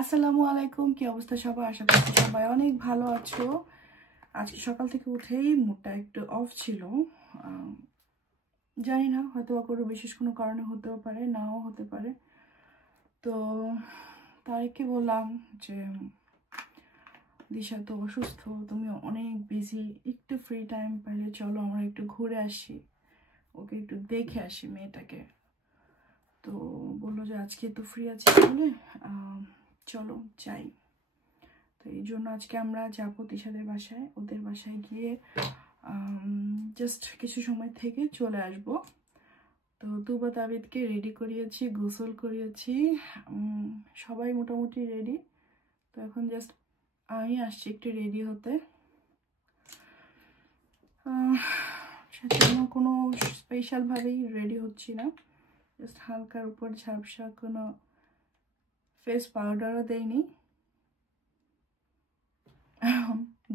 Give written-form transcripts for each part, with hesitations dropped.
আসসালামু আলাইকুম, কি অবস্থা সবার? আশা করছি সবাই অনেক ভালো আছো। আজকে সকাল থেকে উঠেই মুডটা একটু অফ ছিল, জানি না, হয়তো কোনো বিশেষ কোনো কারণে হতেও পারে, নাও হতে পারে। তো তারেককে বললাম যে দিশা তো অসুস্থ, তুমি অনেক বিজি, একটু ফ্রি টাইম পাইলে চলো আমরা একটু ঘুরে আসি, ওকে একটু দেখে আসি মেয়েটাকে। তো বললো যে আজকে তো ফ্রি আছি বলে চলো যাই। তো এই জন্য আজকে আমরা যাবো দিশাদের বাসায়। ওদের বাসায় গিয়ে জাস্ট কিছু সময় থেকে চলে আসব। তো তুবা তাবিদকে রেডি করিয়েছি, গোসল করিয়েছি, সবাই মোটামুটি রেডি। তো এখন জাস্ট আমি আসছি একটু রেডি হতে। সেজন্য কোনো স্পেশালভাবেই রেডি হচ্ছি না, জাস্ট হালকার উপর ঝাপসা, কোনো ফেস পাউডারও দেয়নি,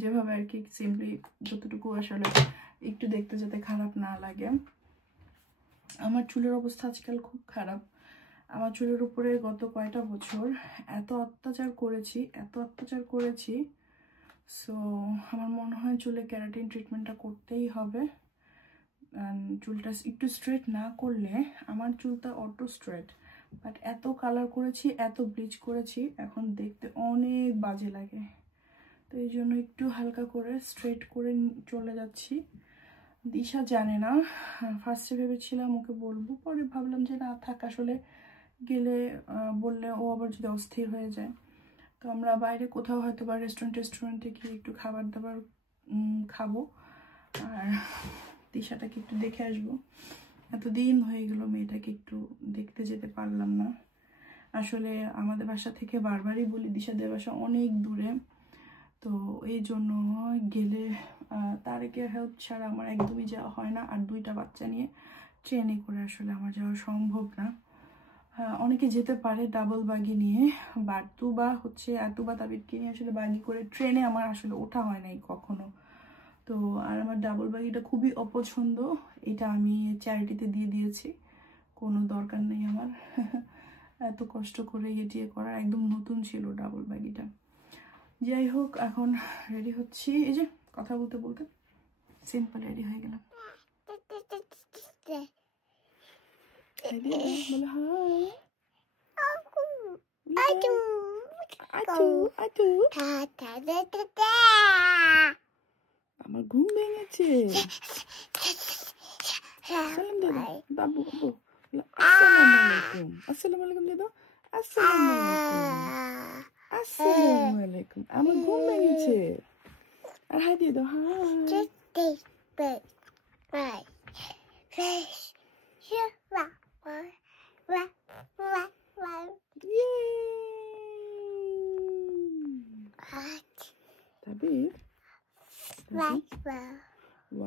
যেভাবে আর কি সিম্পলি যতটুকু আসলে একটু দেখতে যাতে খারাপ না লাগে। আমার চুলের অবস্থা আজকাল খুব খারাপ। আমার চুলের উপরে গত কয়টা বছর এত অত্যাচার করেছি, সো আমার মনে হয় চুলে ক্যারাটিন ট্রিটমেন্টটা করতেই হবে। চুলটা একটু স্ট্রেট না করলে, আমার চুলটা অটো স্ট্রেট, বাট এত কালার করেছি, এত ব্লিচ করেছি, এখন দেখতে অনেক বাজে লাগে। তো এই জন্য একটু হালকা করে স্ট্রেট করে চলে যাচ্ছি। দিশা জানে না, ফার্স্টে ভেবেছিলাম ওকে বলবো, পরে ভাবলাম যে না থাক, আসলে গেলে বললে ও আবার যদি অস্থির হয়ে যায়। তো আমরা বাইরে কোথাও হয়তো বা রেস্টুরেন্টে গিয়ে একটু খাবার দাবার খাবো, আর দিশাটাকে একটু দেখে আসবো। এতদিন হয়ে গেল মেয়েটাকে একটু দেখতে যেতে পারলাম না। আসলে আমাদের বাসা থেকে বারবারই বলি দিশাদের বাসা অনেক দূরে, তো এই জন্য গেলে তারেকের হেল্প ছাড়া আমার একদমই যাওয়া হয় না। আর দুইটা বাচ্চা নিয়ে ট্রেনে করে আসলে আমার যাওয়া সম্ভব না। অনেকে যেতে পারে ডাবল বাগি নিয়ে, বাট তুবা তাবিদকে নিয়ে আসলে বাগি করে ট্রেনে আমার আসলে ওঠা হয় নাই কখনো। তো আর আমার ডাবল বাগিটা খুবই অপছন্দ, এটা আমি চ্যারিটিতে দিয়ে দিয়েছি, কোনো দরকার নেই আমার এত কষ্ট করে ইয়ে করার। একদম নতুন ছিল ডাবল বাগিটা। যাই হোক, এখন রেডি হচ্ছি, এই যে কথা বলতে বলতে সিম্পল রেডি হয়ে গেলাম। আমার ঘুম ভেঙেছে। আসসালামু আলাইকুম দাদা, আসসালামু আলাইকুম। আমার ঘুম ভেঙেছে, আর হাই দিয়ে দাও, high.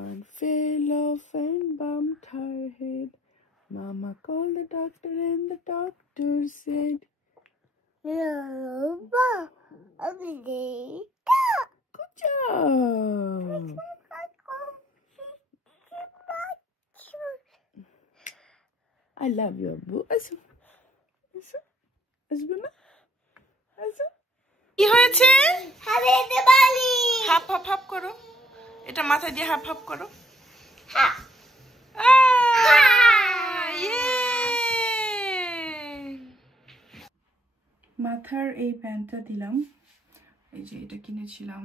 One fell off and bumped her head. Mama called the doctor and the doctor said, good job. I love you, Abu. কি হয়েছে? হাফ হাফ হাফ করো, এটা মাথা দিয়ে হাফ হাফ করো। মাথার এই প্যান্টটা দিলাম, এই যে এটা কিনেছিলাম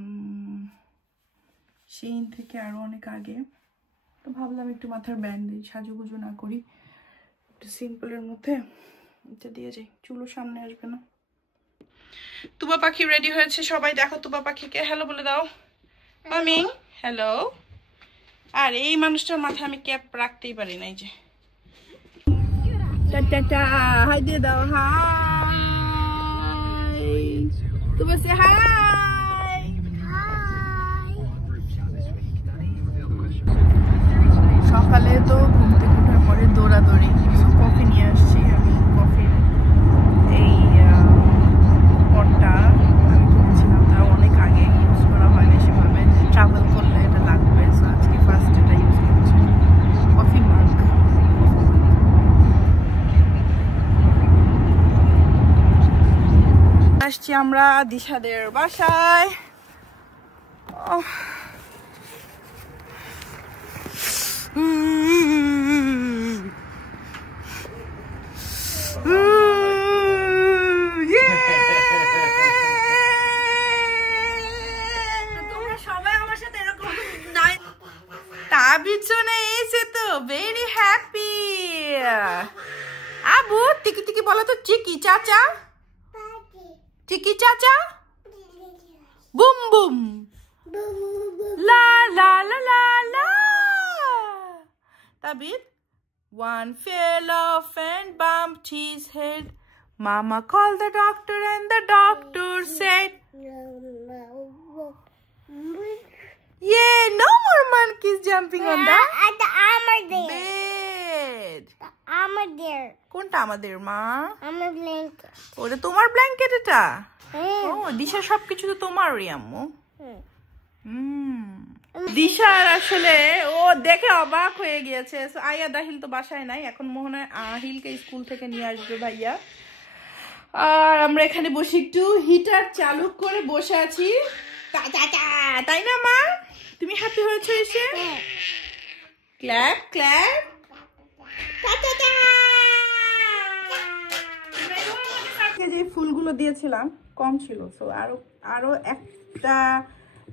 সেইন থেকে আরো অনেক আগে। তো ভাবলাম একটু মাথার ব্যান্ড দিই, সাজুগুজু না করি, একটু সিম্পলের মধ্যে এটা দিয়ে যাই, চুলো সামনে আসবে না। তুবা পাখি রেডি হয়েছে, সবাই দেখো তুবা পাখিকে হ্যালো বলে দাও। মামি হ্যালো। আর এই মানুষটার মাথায় আমি ক্যাপ রাখতেই পারি না, এই যে টাটা হাই দিয়ে দাও, হাই তুবা সে হাই। সকালে তো ঘুম থেকে ওঠার পরে দৌড়াদৌড়ি, কফি নিয়ে আসছি আমি। কফির এই পটটা আমি কিনেছিলাম, তাও অনেক আগে, ইউজ করা হয়নি সেভাবে, ট্রাভেল করলে এটা লাগবে, সো আজকে ফার্স্ট এটা ইউজ করছি। কফি মার্ক আসছি আমরা দিশাদের বাসায়। তাবিজ শুনে এসে তো ভেরি হ্যাপি। আবু টিকি টিকি বলো তো, চিকি চাচা, চিকি চাচা, বুম বুম, লা লা লা লা লা। তাবিজ, one fell off and bumped his head. Mama called the doctor and the doctor said, yeah, no more monkeys jumping on the bed. আমার there. কোনটা আমাদের মা? আমার blanket. ওটা তোমার ব্ল্যাঙ্কেট এটা? ও দিশা সবকিছু তো তোমারই আম্মু। দিশার আসলে ও দেখে অবাক হয়ে গিয়েছে। আয়া দাহিল তো বাসায় নাই এখন, মনে হয় আহিলকে স্কুল থেকে নিয়ে আসবে ভাইয়া। আর আমরা এখানে বসে একটু হিটার চালু করে বসে আছি, তাই না মা? তুমি হ্যাপি হয়েছো এসে? Clap clap. যে ফুলগুলো দিয়েছিলাম কম ছিল, সো আরো একটা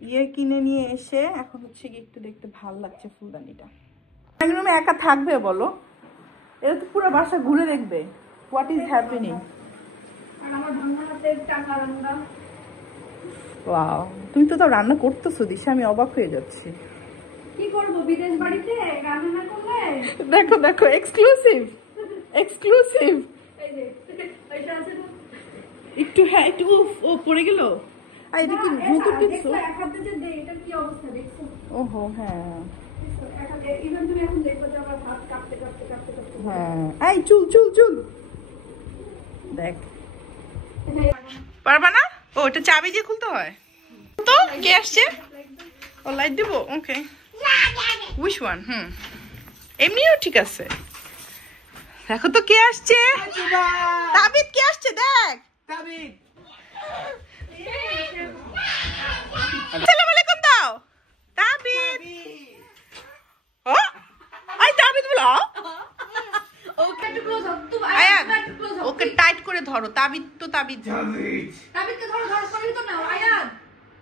ইয়ে কিনে নিয়ে এসে এখন হচ্ছে কি একটু দেখতে ভালো লাগছে ফুলদানিটা। রুমে একা থাকবে বলো? এটা তো পুরো বাসা ঘুরে দেখবে হোয়াট ইজ হ্যাপেনিং। ওয়াও, তুমি তো তাও রান্না করতেছো দিশা, আমি অবাক হয়ে যাচ্ছি। কি করব বিদেশ বাড়িতে রান্না না করলে? দেখো দেখো, এক্সক্লুসিভ এক্সক্লুসিভ। এই যে এটা আছে না, একটু হ্যাঁ একটু ও পড়ে গেল। আর এটা কি নতুন কিছু? এক হাতে যে দেই এটা কি অবস্থা দেখছো? ওহো হ্যাঁ এক হাতে ইভেন তুমি এখন দেখো যে আমার হাত কাঁপতে কাঁপতে কাঁপতে কাঁপতে। হ্যাঁ, এই চুল চুল চুল দেখ। পারবা না? ও এটা চাবি দিয়ে খুলতে হয় তো। কে আসছে? ও লাইট দিব। ওকে, উইচ ওয়ান? এমনিও ঠিক আছে। দেখো তো কে আসছে। তাবিদ কে আসছে দেখ। তাবিদ, আসসালামু আলাইকুম দাও। তাবিদ, ও আই তাবিদ বলো। ওকে একটু ক্লোজ হও তুমি, আয়ান একটু ক্লোজ হও। ওকে টাইট করে ধরো। তাবিদ তো তাবিদ। তাবিদকে ধরো, ধরো করে তো নাও আয়ান,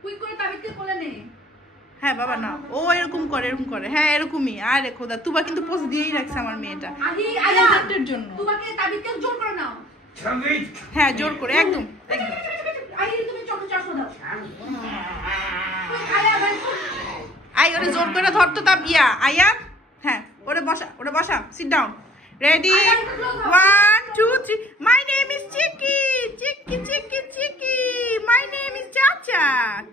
কুইক করে তাবিদকে কোলে নে। হ্যাঁ বাবা না, ও এরকম করে এরকম করে। হ্যাঁ এরকমই। আরে খোদা, তুবা কিন্তু পোজ দিয়েই রাখছে আমার মেয়েটা আয়ানের জন্য। তোমাকে তাবিদকে জোর করে নাও। হ্যাঁ জোর করে, একদম একদম। আয়ান তুমি চোখে চশমা দাও। আয়ান ভাই আই ওরে জোর করে ধরতো তাবিয়া। আয়ান হ্যাঁ, ওরে বসা, ওরে বসা, sit down. Ready, 1 2 3। My name is Chiki Chiki Chiki Chiki. My name is চাচা।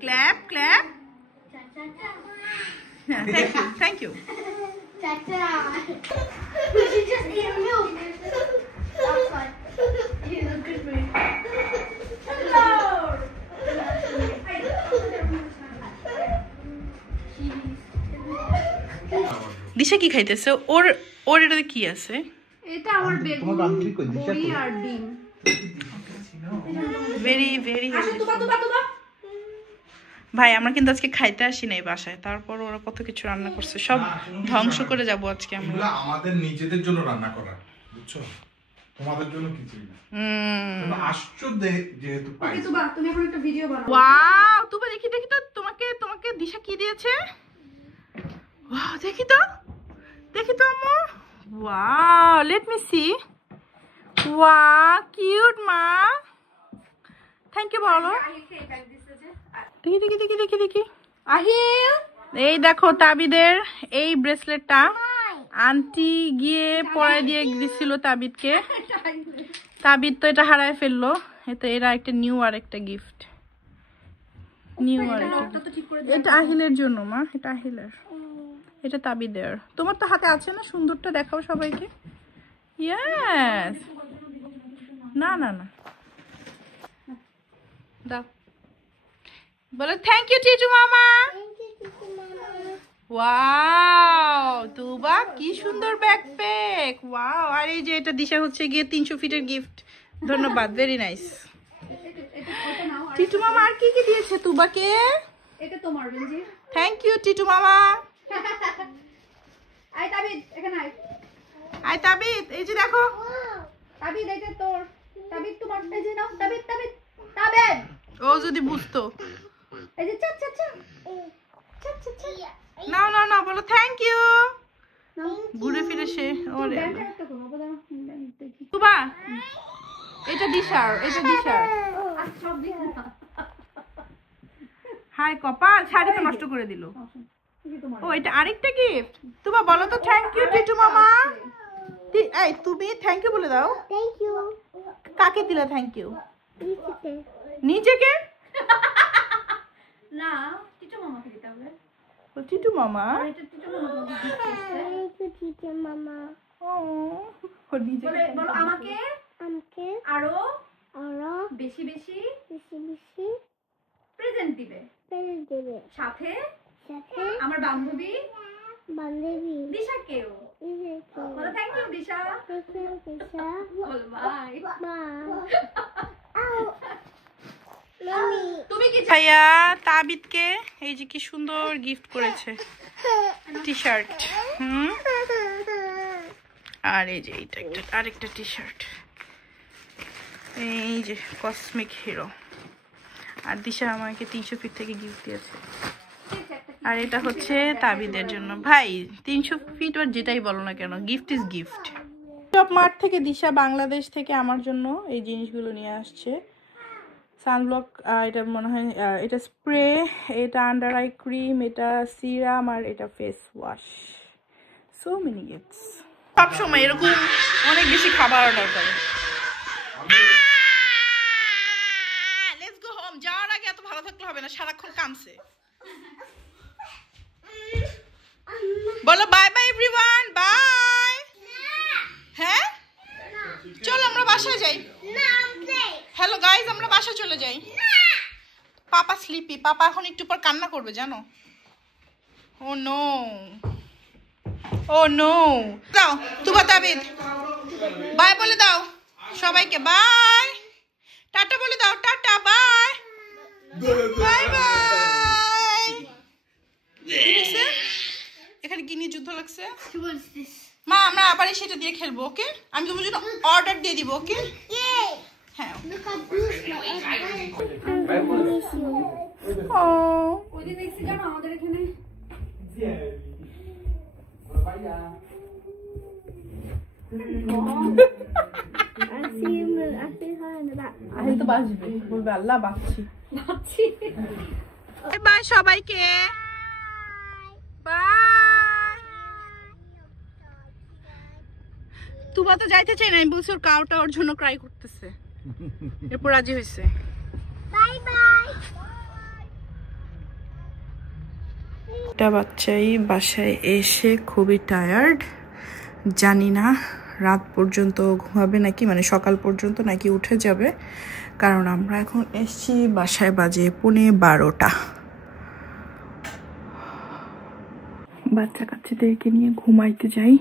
Clap clap. Thank you. Tata. She just ate milk. That's fine. You look good for me. Hello. দিশা কি খাইতেছে? ওর ওর এটাতে কি আছে? এটা আমার বেগুন, বড়ি আর ডিম। Very very. তুবা তুবা তুবা। ভাই আমরা কিন্তু আজকে খাইতে আসি নাই বাসায়, তারপর ওরা কত কিছু রান্না করছে, সব ধ্বংস করে যাব আজকে আমরা। এগুলো আমাদের নিজেদের জন্য রান্না করা, বুঝছো? তোমাদের জন্য কিছুই না। তোমরা আসছো যেহেতু ওকে তুবা, তুমি এখন একটা ভিডিও বানাও। ওয়াও, তুবা দেখি দেখি তো তোমাকে দিশা কি দিয়েছে। ওয়াও, দেখি তো আম্মু। Wow, let me see. Wow, cute মা। থ্যাংক ইউ বলো। দেখি দেখি দেখি দেখি দেখি। আহিল, এই দেখো তাবিদের এই ব্রেসলেটটা আন্টি গিয়ে পরাই দিয়ে দিছিল তাবিদকে। তাবিদ তো এটা হারায় ফেললো। এটা এরা একটা নিউ আর একটা গিফট। নিউ আর এটা আহিলের জন্য মা, এটা আহিলের, এটা তাবিদের। তোমার তো হাতে আছে না, সুন্দরটা দেখাও সবাইকে। ইয়েস, না না না দাও, বলো থ্যাংক ইউ টিটু মামা। ওয়াও তুবা, কি সুন্দর ব্যাকপ্যাক। ওয়াও, আর এই যে এটা দিশা হচ্ছে গিয়ে 300 ফিটের গিফট। ধন্যবাদ, ভেরি নাইস। টিটু মামা আর কি কি দিয়েছে তুবাকে? এটা তোমার বেঞ্জি। থ্যাংক ইউ টিটু মামা। আই তাবিদ এখানে আয়। আই তাবিদ, এই যে দেখো তাবিদ এটা তোর। তাবিদ তোমার, এই যে নাও তাবিদ তাবিদ তাবিদ। ও যদি বুঝতো। এই যে চা চা চা চা চা চা। নাও নাও নাও, বলো থ্যাংক ইউ। ঘুরে ফিরে সে ওরে তুবা, এটা দিশার, এটা দিশার। হাই কপাল, শাড়ি তো নষ্ট করে দিল। ও এটা আরেকটা গিফট। তুবা বলো তো থ্যাংক ইউ টিটু মামা। এই তুমি থ্যাংক ইউ বলে দাও। Thank you. কাকে দিলা থ্যাংক ইউ? নিচেতে। নিজেকে না, টিটু মামাকে দিতে হবে। ও টিটু মামা। এটা টিটু মামা দিচ্ছে। এই টিটু মামা। ও ও নিজেকে বলো আমাকে আমাকে আরো বেশি বেশি প্রেজেন্ট দিবে। সাথে আমার বান্ধবী দিশাকেও বলো থ্যাংক ইউ দিশা। বল বাই। তুমি কি ভাইয়া তাবিদকে এই যে কি সুন্দর গিফট করেছে, টি শার্ট। আর এই যে এইটা একটা আরেকটা টি শার্ট, এই যে কসমিক হিরো। আর দিশা আমাকে 300 ফিট থেকে গিফট দিয়েছে। আর এটা হচ্ছে তাবিদের জন্য। ভাই 300 ফিট আর যেটাই বলো না কেন, gift is gift. Top mart থেকে দিশা বাংলাদেশ থেকে আমার জন্য এই জিনিসগুলো নিয়ে আসছে। সানব্লক, এটা মনে হয় এটা স্প্রে, এটা আন্ডার আই ক্রিম, এটা সিরাম, আর এটা face wash. So many gifts. সবসময় এরকম অনেক বেশি খাবার অর্ডার করে। Let's go home. যাওয়ার আগে এত ভালো থাকলে হবে না, সারাক্ষণ কামছে। বলো বাই বাই এভরিওয়ান, বাই। হ্যাঁ চলো আমরা বাসায় যাই। হ্যালো গাইজ, আমরা বাসায় চলে যাই। পাপা স্লিপি, পাপা এখন একটু পর কান্না করবে জানো। ও নো, ও নো। দাও তুবা তাবিদ বাই বলে দাও সবাইকে, বাই। টাটা বলে দাও, টাটা বাই বাই বাই। এখানে কি নিয়ে যুদ্ধ লাগছে? মা আমরা আবার সেটা দিয়ে খেলবো, ওকে? আমি তোমার জন্য অর্ডার দিয়ে দিব, ওকে? হ্যাঁ। আমাদের এখানে তো বাঁচবে, বলবে আল্লাহ বাঁচছি। বাই সবাইকে, বাই। তুবা তো যাইতে চাই না, আমি বলছি ওর কাউটা ওর জন্য ক্রাই করতেছে, এরপর রাজি হয়েছে। Bye bye. একটা বাচ্চাই বাসায় এসে খুবই টায়ার্ড, জানি না রাত পর্যন্ত ঘুমাবে নাকি, মানে সকাল পর্যন্ত নাকি উঠে যাবে, কারণ আমরা এখন এসছি বাসায় বাজে 12:15। বাচ্চা কাচ্চাদেরকে নিয়ে ঘুমাইতে যাই,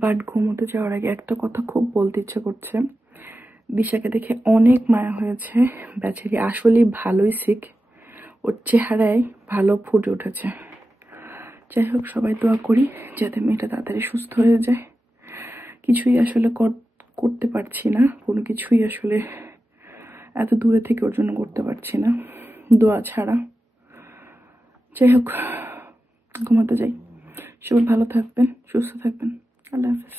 বাট ঘুমোতে যাওয়ার আগে একটা কথা খুব বলতে ইচ্ছে করছে। দিশাকে দেখে অনেক মায়া হয়েছে, বেচারি আসলেই ভালোই সিক, ওর চেহারায় ভালো ফুটে উঠেছে। যাই হোক, সবাই দোয়া করি যাতে মেয়েটা তাড়াতাড়ি সুস্থ হয়ে যায়। কিছুই আসলে করতে পারছি না, কোনো কিছুই আসলে এত দূরে থেকে ওর জন্য করতে পারছি না দোয়া ছাড়া। যাই হোক, ঘুমাতে যাই। সবাই ভালো থাকবেন, সুস্থ থাকবেন। আল্লাহ হাফেজ।